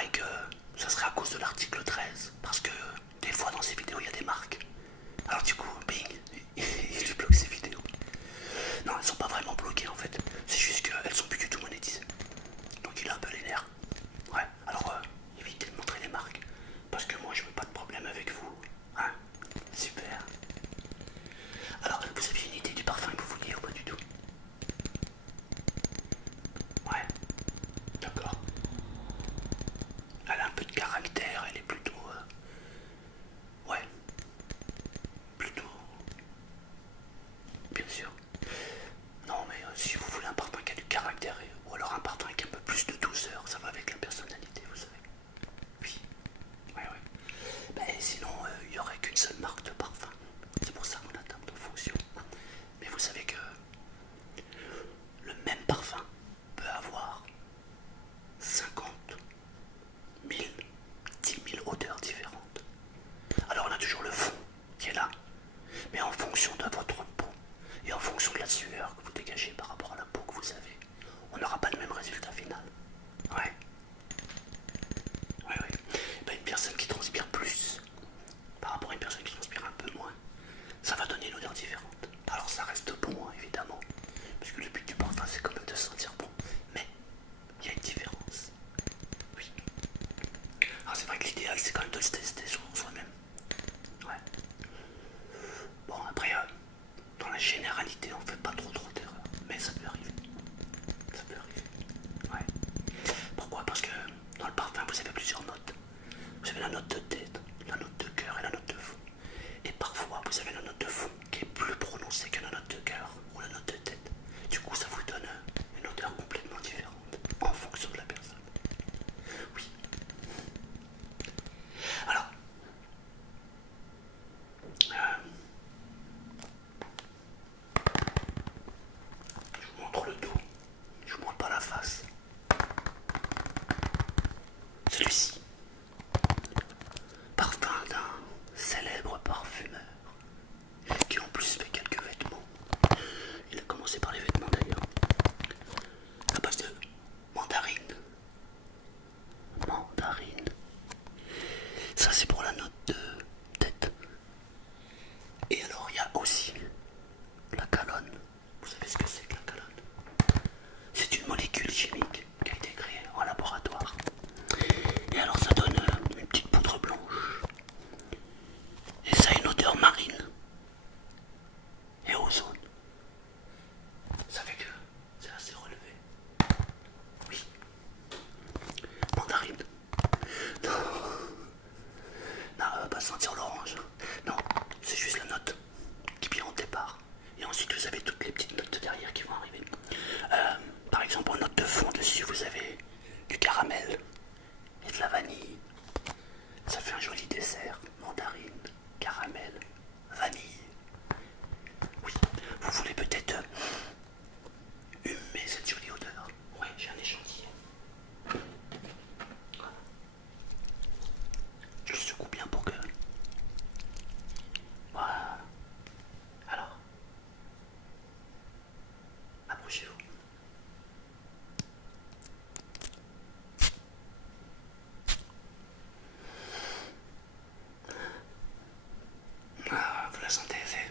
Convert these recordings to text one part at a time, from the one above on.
paraît que ça serait à cause de l'article 13, parce que des fois dans ces vidéos il y a des marques. Alors du coup, bing, il lui bloque ces vidéos. Non, elles sont pas vraiment bloquées en fait, c'est juste qu'elles sont plus du tout monétisées. Donc il a un peu les nerfs. Ouais, alors évitez de montrer les marques, parce que moi je veux pas de problème avec vous. Hein? Super. Alors, vous aviez une idée du parfum que vous vouliez ou pas du tout? Ouais, d'accord. Elle a un peu de caractère, elle est plutôt... ouais, plutôt... Bien sûr. Non, mais si vous voulez un parfum qui a du caractère, ou alors un parfum qui a un peu plus de douceur, ça va avec la personnalité, vous savez. Oui, ouais, ouais. Ben, sinon, il n'y aurait qu'une seule marque de parfum. C'est pour ça qu'on adapte en fonction. Mais vous savez que le même parfum peut avoir 50 000, 10 000 odeurs différentes. Alors on a toujours le fond qui est là, mais en fonction de votre peau et en fonction de la sueur que vous dégagez par rapport à la peau que vous avez, on n'aura pas le même résultat final. Ouais. Ouais, ouais. Ben, une personne qui transpire plus par rapport à une personne qui transpire un peu moins, ça va donner une odeur différente. Alors ça reste bon, hein, évidemment, puisque le but du parfum c'est quand même de se sentir bon, mais il y a une différence. Oui. Alors c'est vrai que l'idéal c'est quand même de le tester sur soi-même. Ouais. Bon après, dans la généralité on fait pas trop d'erreurs, mais ça peut arriver. Ça peut arriver. Ouais. Pourquoi? Parce que dans le parfum vous avez plusieurs notes. Vous avez la note de tête, la note de cœur et la note de fond. Et parfois vous avez la note de fond qui est plus prononcée que la note de cœur ou la note de tête. Du coup ça vous donne une odeur complètement différente en fonction de la personne. Oui. Alors, je vous montre le dos, je vous montre pas la face. Celui-ci, parfum d'un célèbre parfumeur qui en plus fait quelques vêtements. Il a commencé par les vêtements d'ailleurs. À base de mandarine. Mandarine. Ça c'est pour la note de tête. Et alors il y a aussi la calone. Vous savez ce que c'est que la calone? C'est une molécule chimique qui a été créée en laboratoire. Et alors ça donne une petite poudre blanche. Et ça a une odeur marine. Et ozone. Ça fait que c'est assez relevé. Oui. Mandarine. Non. Non, elle va pas sentir l'orange. Non, c'est juste la note qui vient au départ. Et ensuite vous avez toutes les petites notes derrière qui vont arriver. Par exemple en note de fond dessus vous avez du caramel et de la vanille. Ça fait un joli dessert. Mandarine, caramel, vanille. Oui, vous voulez peut-être humer cette jolie odeur. Ouais, j'ai un échantillon. Je le secoue bien pour que... Voilà. Alors, approchez-vous. Ah, vous la sentez, c'est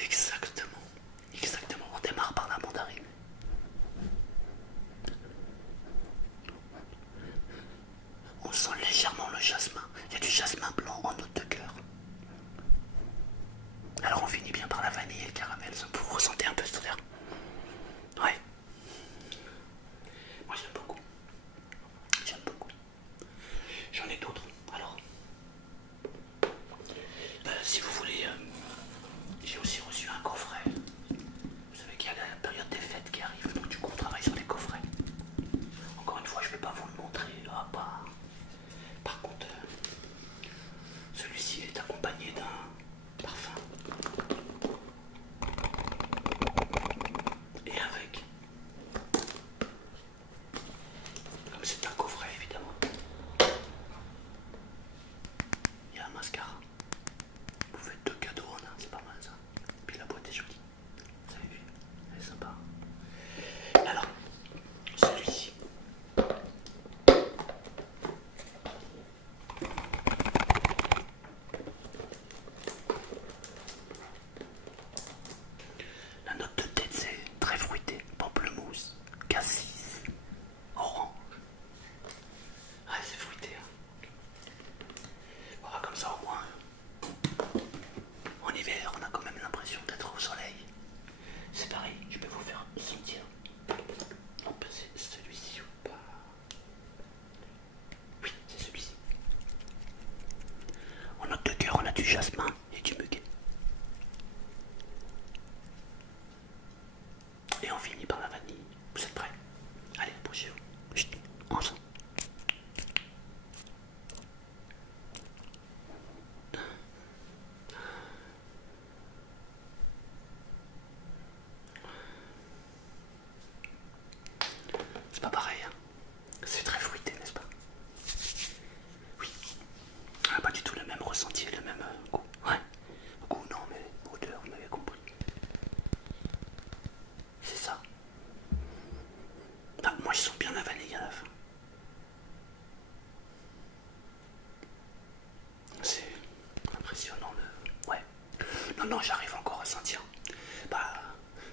exactement, exactement. On démarre par la mandarine. On sent légèrement le jasmin. Il y a du jasmin blanc en note de cœur. Alors on finit bien par la vanille et le caramel. Vous ressentez un peu cette odeur? Ouais. Moi j'aime beaucoup. J'aime beaucoup. J'en ai d'autres. Alors, si vous voulez, j'ai aussi reçu un coffret. Vous savez qu'il y a la période des fêtes qui arrive, donc du coup on travaille sur les coffrets. Encore une fois, je ne vais pas vous le montrer. Par contre, celui-ci est accompagné d'un parfum. Et avec, comme c'est un coffret évidemment, a du jasmin et du muguet. Et on finit par la vanille. Vous êtes prêts? Allez, approchez-vous. Chut, ensemble. C'est pas pareil, hein. C'est très fruité, n'est-ce pas? Oui. On n'a pas du tout le même ressenti, le même goût. Ouais. Goût, non, mais odeur, vous m'avez compris. C'est ça. Ah, moi, je sens bien la vanille à la fin. C'est impressionnant. Ouais. Non, non, j'arrive encore à sentir. Bah,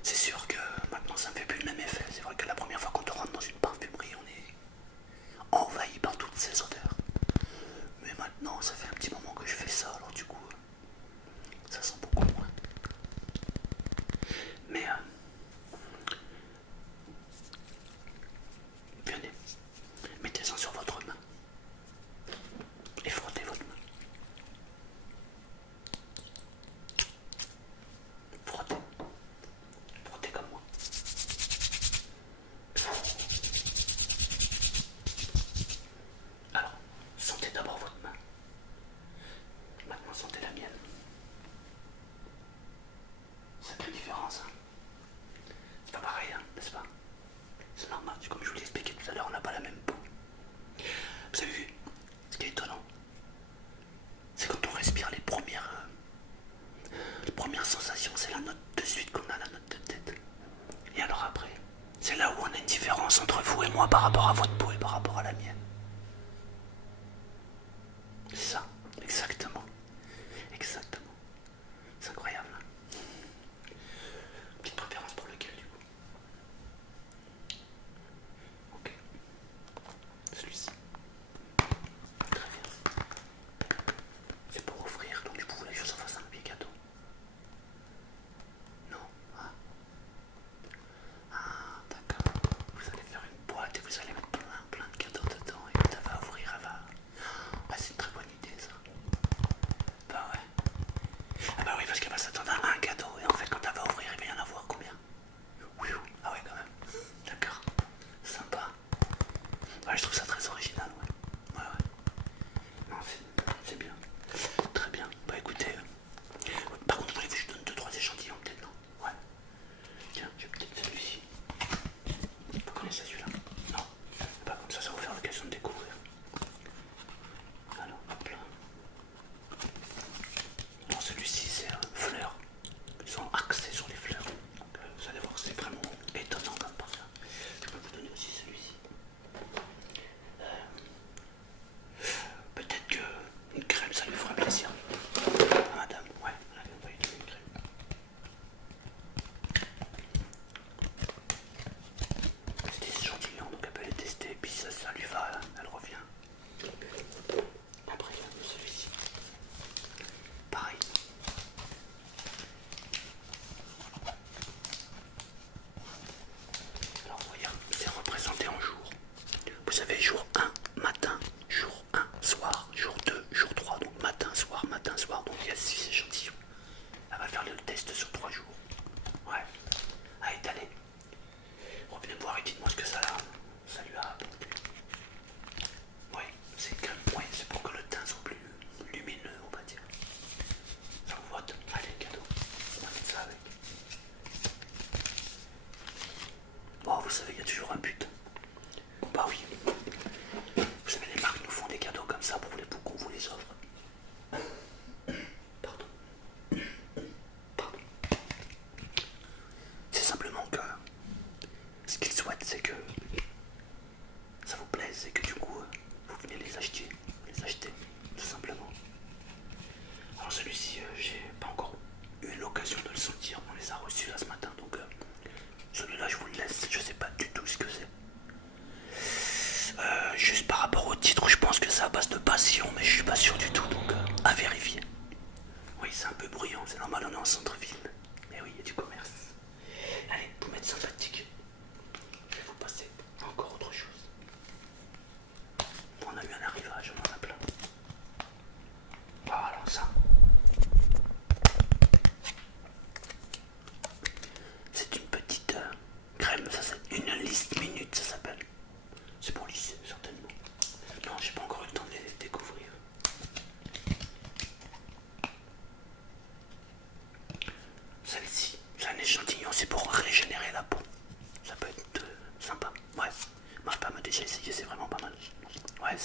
c'est sûr que maintenant, ça me fait plus le même effet. C'est vrai que la première fois qu'on rentre dans une parfumerie, on est envahi par toutes ces odeurs. Mais maintenant, ça fait un petit moment que je fais ça, alors du coup, ça sent beaucoup moins. Mais, venez, mettez-en sur votre main et frottez votre main. Frottez, frottez comme moi. Alors,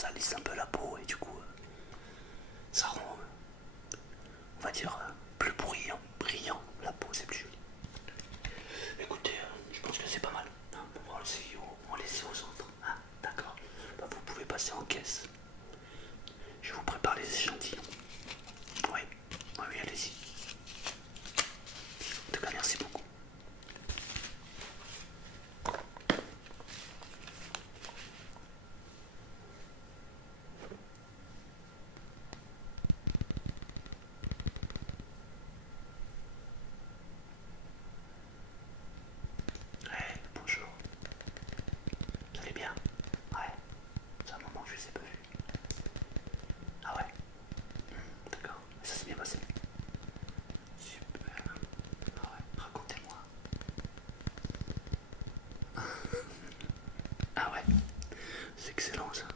ça lisse un peu la peau et du coup ça rend, on va dire, plus brillant la peau, c'est plus joli. Écoutez, je pense que c'est pas mal. Hein, on va laisser aux autres. Hein, d'accord. Bah, vous pouvez passer en caisse. Je vous prépare les échantillons. Oui, oui, oui, allez-y. En tout cas, merci beaucoup. Ouais, bonjour. Vous allez bien? Ouais. C'est un moment que je ne vous ai pas vu. Ah ouais? D'accord. Ça s'est bien passé? Super. Ah ouais, racontez-moi. Ah ouais, c'est excellent ça.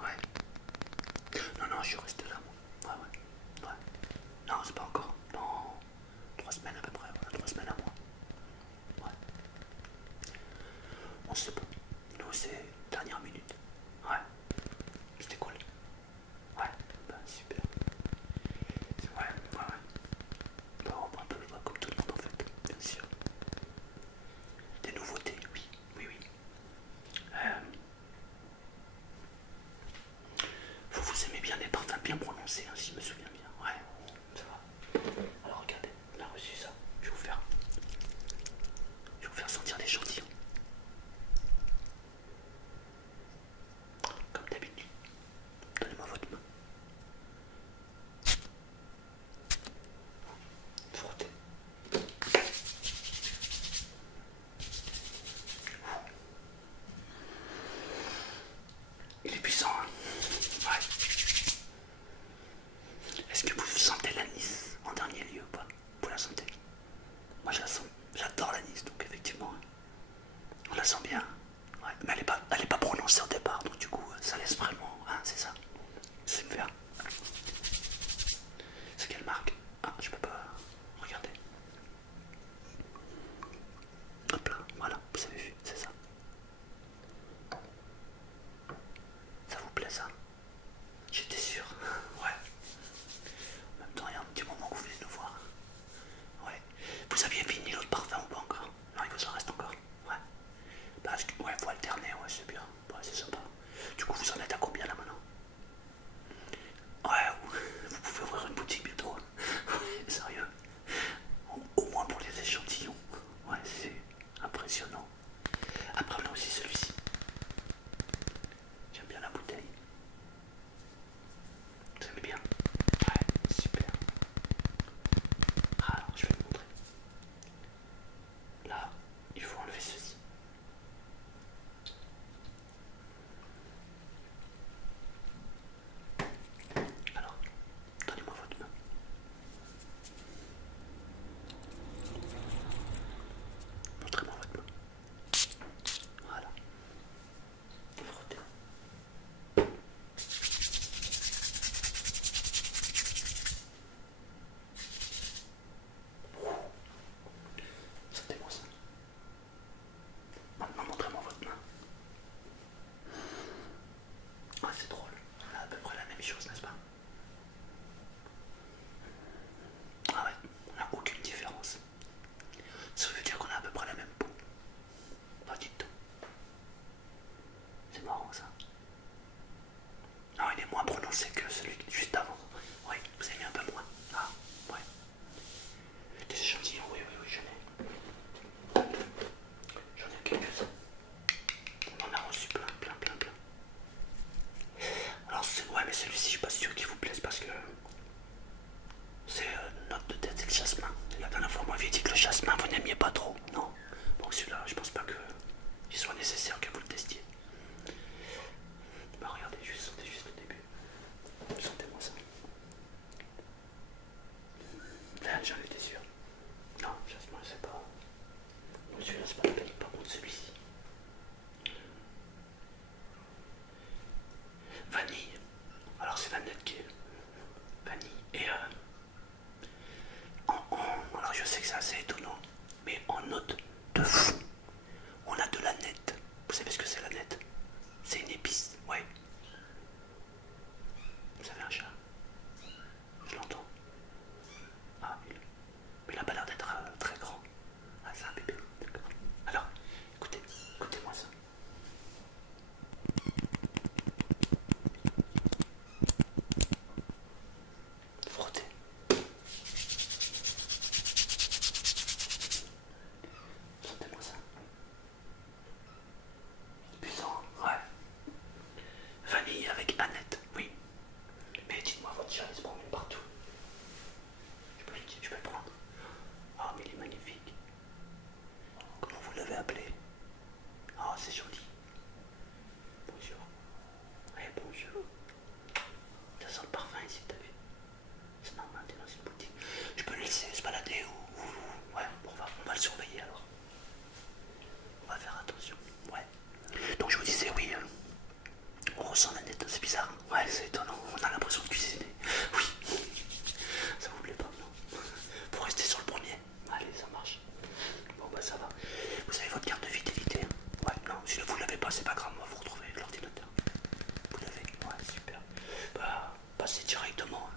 Ouais. Non, non, je suis resté là, moi. Ouais, ouais. Ouais. Non, c'est pas encore. Dans 3 semaines à peu près. Voilà, 3 semaines à moi. Ouais. Bon, c'est bon. Nous, c'est dernière minute. Ouais. C'était cool. Ouais. Bah, super. Ouais, ouais, ouais. Bah, un peu comme tout le monde en fait, bien sûr. Des nouveautés, oui. Oui, oui. Vous aimez bien les parfums bien prononcés, hein, si je me souviens bien. Ouais, ça va. Alors regardez, on a reçu ça. Je vais vous faire sentir l'échantillon. Comme d'habitude. Donnez-moi votre main. Frottez. Il est puissant, hein. Ouais. Est-ce que vous sentez l'anis en dernier lieu ou pas? Vous la sentez? Moi je la sens. J'adore l'anis, donc effectivement, on la sent bien. Ouais. Mais elle est pas prononcée au départ, donc du coup, ça laisse vraiment. Hein, c'est ça. C'est me faire. C'est quelle marque? Ah, je peux pas. Regardez. Hop là, voilà, vous avez vu, c'est ça. Ça vous plaît ça? J'étais sûr. Ouais. En même temps, il y a un petit moment que vous venez de nous voir. Ouais. Vous aviez fini l'autre parfum ou pas encore? Non, il vous en reste encore. Ouais. Parce que, ouais, faut alterner, ouais, c'est bien. Ouais, c'est sympa. Du coup, vous en êtes à combien là maintenant? Ouais, vous pouvez ouvrir une boutique bientôt. Ouais, sérieux. Au moins pour les échantillons. Ouais, c'est impressionnant. Après, on a aussi celui-ci. J'aime bien la bouteille. Vous aimez bien? Ouais, super. Ah, alors, je vais vous montrer. Là, il faut enlever ceci. Alors, donnez-moi votre main. Montrez-moi votre main. Voilà. Frottez. Sentez-moi ça. Maintenant, montrez-moi votre main. Ah, c'est drôle. On a à peu près la même chose, n'est-ce pas? Ah ouais, on n'a aucune différence. Ça veut dire qu'on a à peu près la même peau. Pas du tout. C'est marrant ça. Non, il est moins prononcé que celui juste avant. Oui, vous avez mis un peu moins. Ah, ouais. Des échantillons, oui, oui, oui, j'en ai. J'en ai quelques-uns. On en a reçu plein, plein, plein, plein. Alors, ouais, mais celui-ci, je suis pas sûr qu'il vous plaise parce que c'est note de tête, c'est le jasmin. La dernière fois, vous m'aviez dit que le jasmin, vous n'aimiez pas trop. Non. Bon, celui-là, je pense pas qu'il soit nécessaire que vous le testiez. Bah, regardez, sentez juste le début. Sentez-moi ça. Là, j'en étais sûr. Non, jasmin, c'est pas. Celui-là, c'est pas la peine. Par contre, celui-ci. Vanille. Alors, c'est la note qui est vanille. Et alors, je sais que c'est assez étonnant, mais en note de fond, on a de la nette. Vous savez ce que c'est la nette? C'est une épice. sans manette, c'est bizarre. Ouais, c'est étonnant, on a l'impression de cuisiner. Oui, ça vous plaît pas, non? Pour rester sur le premier. Allez, ça marche. Bon, bah ça va. Vous avez votre carte de fidélité? Ouais, non, si vous l'avez pas, c'est pas grave, on va vous retrouver avec l'ordinateur. Vous l'avez? Ouais, super. Bah, passez directement.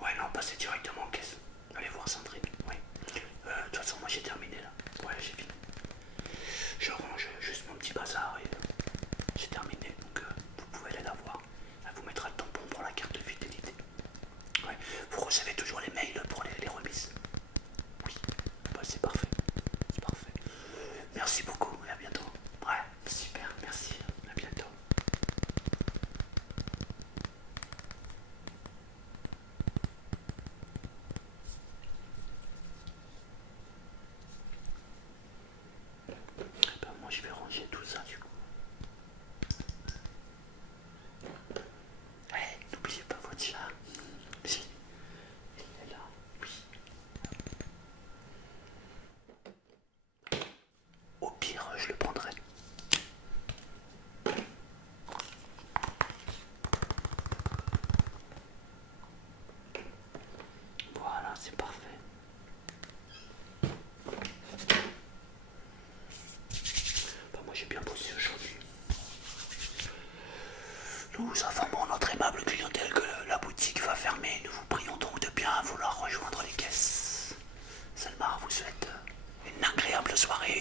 Ouais, non, passez directement en caisse. Allez voir Sandrine, oui. De toute façon, moi j'ai terminé là. Ouais, j'ai fini. Je range juste mon petit bazar et j'ai terminé. Donc vous pouvez aller la voir. Elle vous mettra le tampon pour la carte de fidélité. Ouais. Vous recevez toujours les mails pour les remises. Oui, bah, c'est parfait. C'est parfait. Merci beaucoup et à bientôt. Ouais, super, merci. À bientôt. Ben, moi je vais ranger tout ça du coup. Ouais, n'oubliez pas votre chat. Si, il est là, oui. Au pire, je le prendrai. Voilà, c'est parfait. Ben, moi j'ai bien bossé aujourd'hui. Nous informons notre aimable clientèle que la boutique va fermer. Nous vous prions donc de bien vouloir rejoindre les caisses. Salmar vous souhaite une agréable soirée